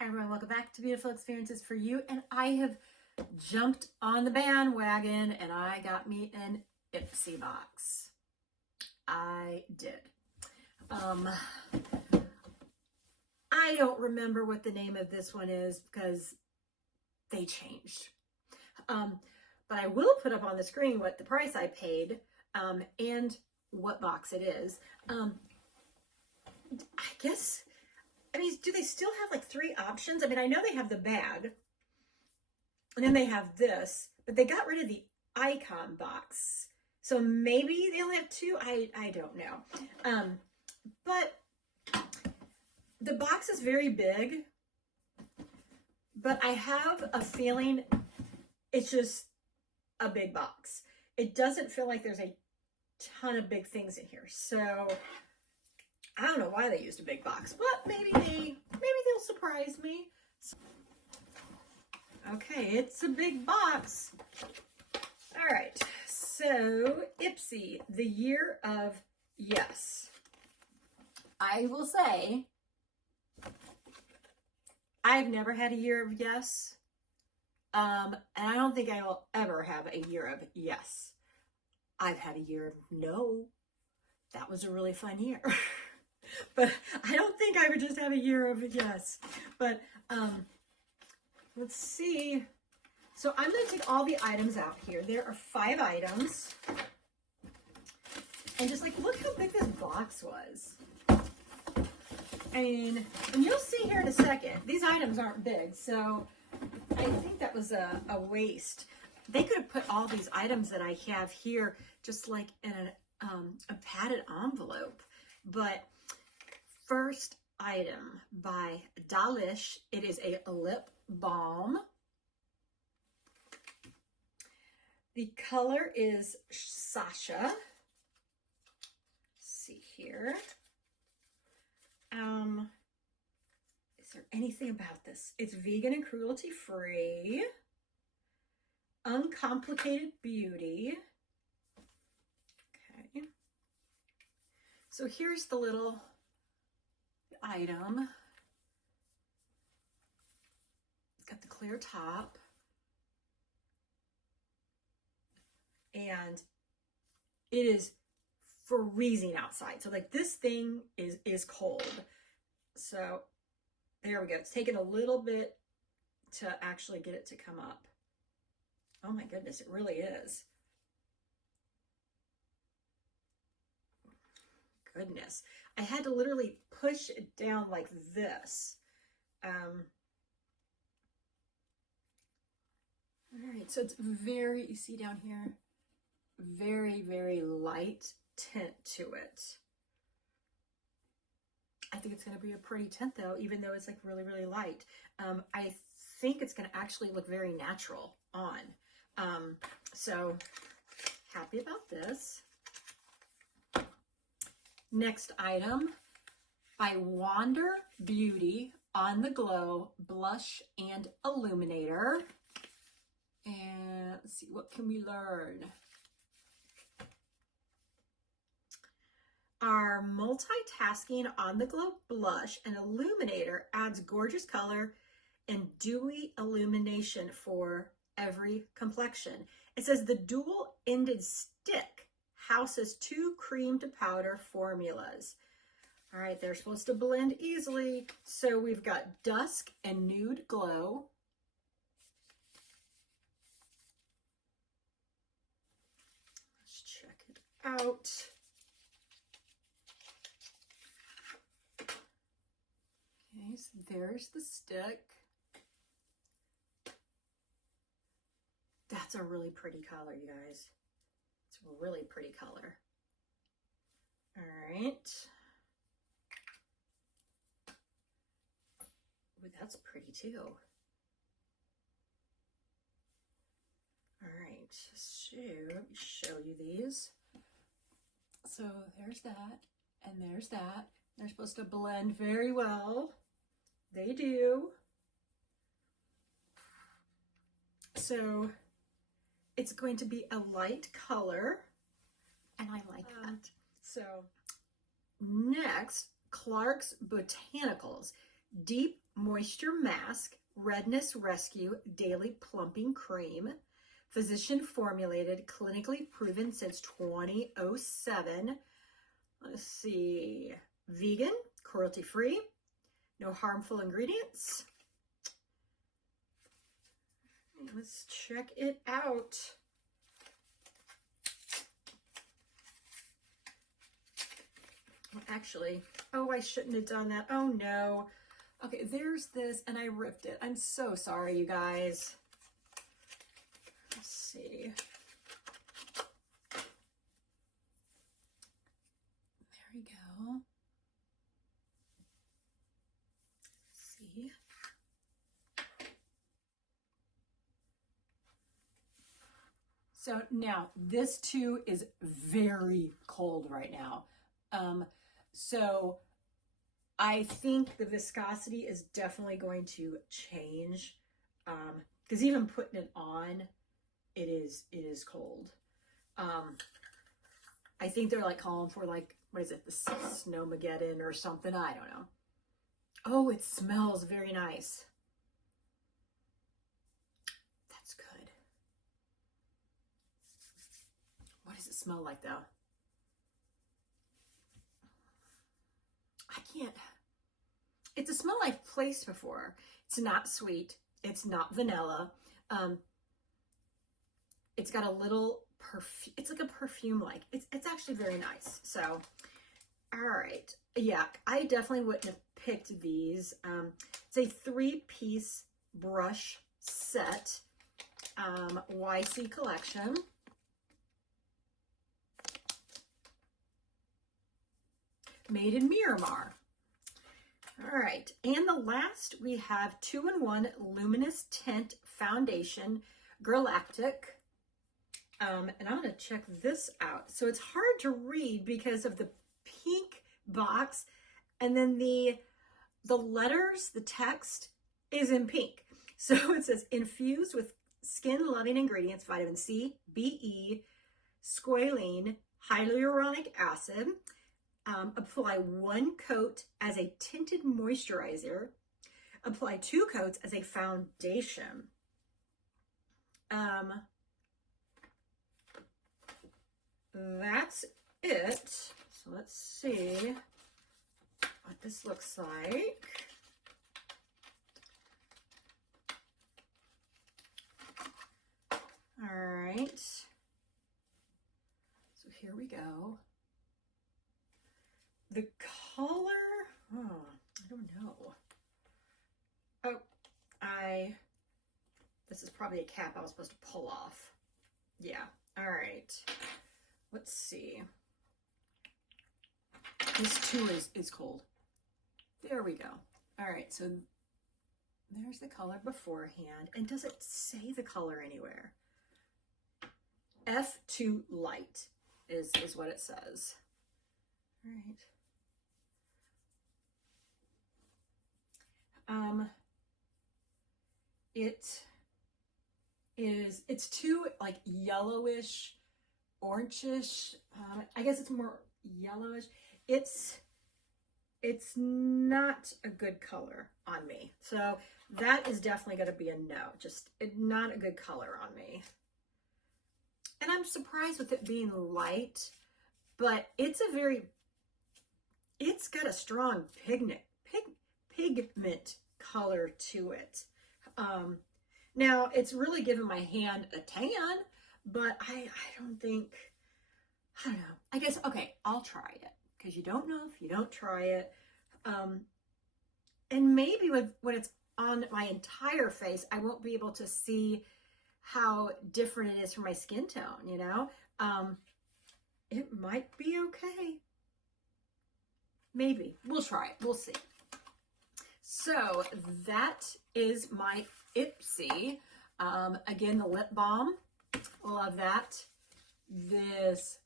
Hi everyone, welcome back to Beautiful Experiences for You. And I have jumped on the bandwagon and I got me an IPSY box. I did. I don't remember what the name of this one is because they changed. But I will put up on the screen what the price I paid and what box it is. I mean, do they still have like 3 options? I mean, I know they have the bag, and then they have this, but they got rid of the icon box. So maybe they only have 2. I don't know. But the box is very big, but I have a feeling it's just a big box. It doesn't feel like there's a ton of big things in here. So I don't know why they used a big box, but maybe they'll surprise me. Okay, it's a big box. All right, so IPSY, the year of yes. I will say, I've never had a year of yes, and I don't think I will ever have a year of yes. I've had a year of no. That was a really fun year. But I don't think I would just have a year of yes. But let's see. So I'm going to take all the items out here. There are 5 items. And just like, look how big this box was. I mean, and you'll see here in a second, these items aren't big. So I think that was a waste. They could have put all these items that I have here just like in a padded envelope. But first item by Dalish. It is a lip balm. The color is Sasha. Let's see here. Is there anything about this? It's vegan and cruelty free. Uncomplicated beauty. Okay. So here's the little item. It's got the clear top. And it is freezing outside. So like this thing is cold. So there we go. It's taken a little bit to actually get it to come up. Oh my goodness, it really is. Goodness. I had to literally push it down like this. All right, so it's very, you see down here, very, very light tint to it. I think it's going to be a pretty tint though, even though it's like really, really light. I think it's going to actually look very natural on. So happy about this. Next item by Wander Beauty, On the Glow Blush and Illuminator. And let's see, what can we learn? Our multitasking On the Glow blush and illuminator adds gorgeous color and dewy illumination for every complexion. It says the dual-ended stick houses 2 cream to powder formulas. All right, they're supposed to blend easily. So we've got Dusk and Nude Glow. Let's check it out. Okay, so there's the stick. That's a really pretty color, you guys. It's a really pretty color. All right. Ooh, that's pretty too. All right, so let me show you these. So there's that, and there's that. They're supposed to blend very well. They do. So it's going to be a light color, and I like that. So next, Clark's Botanicals Deep Moisture Mask Redness Rescue Daily Plumping Cream. Physician formulated, clinically proven since 2007. Let's see. Vegan, cruelty free, no harmful ingredients. Let's check it out. Actually, oh, I shouldn't have done that. Oh no. Okay, there's this, and I ripped it. I'm so sorry, you guys. Let's see. There we go. Let's see. So now this too is very cold right now. So I think the viscosity is definitely going to change. Because even putting it on, it is cold. I think they're like calling for like, what is it, the Snowmageddon or something? I don't know. Oh, it smells very nice. That's good. What does it smell like though? I can't. It's a smell I've placed before. It's not sweet. It's not vanilla. It's got a little perfume. It's like a perfume like. It's actually very nice. So, all right. Yeah, I definitely wouldn't have picked these. It's a 3-piece brush set. YC collection. Made in Miramar. All right, and the last we have 2-in-1 Luminous Tint Foundation Galactic. And I'm gonna check this out. So it's hard to read because of the pink box, and then the letters, the text is in pink. So it says infused with skin-loving ingredients, vitamin C, BE, squalene, hyaluronic acid. Apply 1 coat as a tinted moisturizer. Apply 2 coats as a foundation. That's it. So let's see what this looks like. All right. So here we go. The color, oh, I don't know. Oh, this is probably a cap I was supposed to pull off. Yeah, all right. Let's see. This too is cold. There we go. All right, so there's the color beforehand. And does it say the color anywhere? F2 light is what it says. All right. It's too like yellowish, orangish. I guess it's more yellowish. It's not a good color on me. So that is definitely going to be a no. Just not a good color on me. And I'm surprised with it being light, but it's got a strong pigment color to it. Now it's really given my hand a tan, but I don't know. I guess, okay, I'll try it because you don't know if you don't try it. And maybe when it's on my entire face, I won't be able to see how different it is from my skin tone, you know? It might be okay. Maybe. We'll try it. We'll see. So that is my IPSY. Again, the lip balm. Love that. This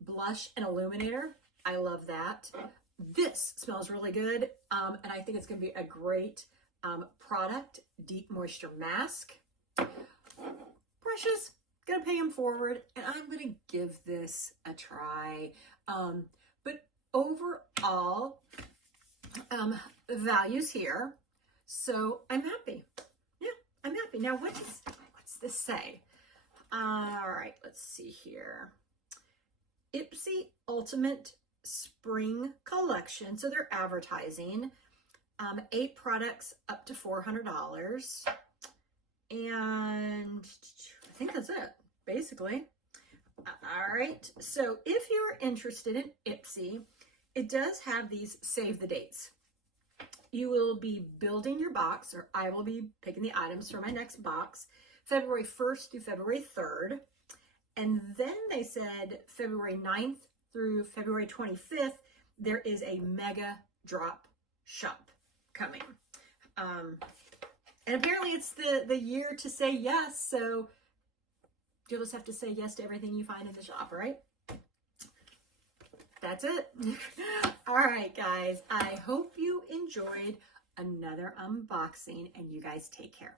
blush and illuminator. I love that. This smells really good. And I think it's going to be a great product. Deep Moisture Mask. Brushes. Gonna pay them forward. And I'm going to give this a try. But overall, values here. So I'm happy. Yeah, I'm happy. Now, what's this say? All right, let's see here. IPSY Ultimate Spring Collection. So they're advertising 8 products up to $400. And I think that's it, basically. All right, so if you're interested in IPSY, it does have these save the dates. You will be building your box, or I will be picking the items for my next box, February 1st through February 3rd. And then they said February 9th through February 25th, there is a mega drop shop coming. And apparently it's the year to say yes, so you'll just have to say yes to everything you find in the shop, right? That's it. All right, guys. I hope you enjoyed another unboxing, and you guys take care.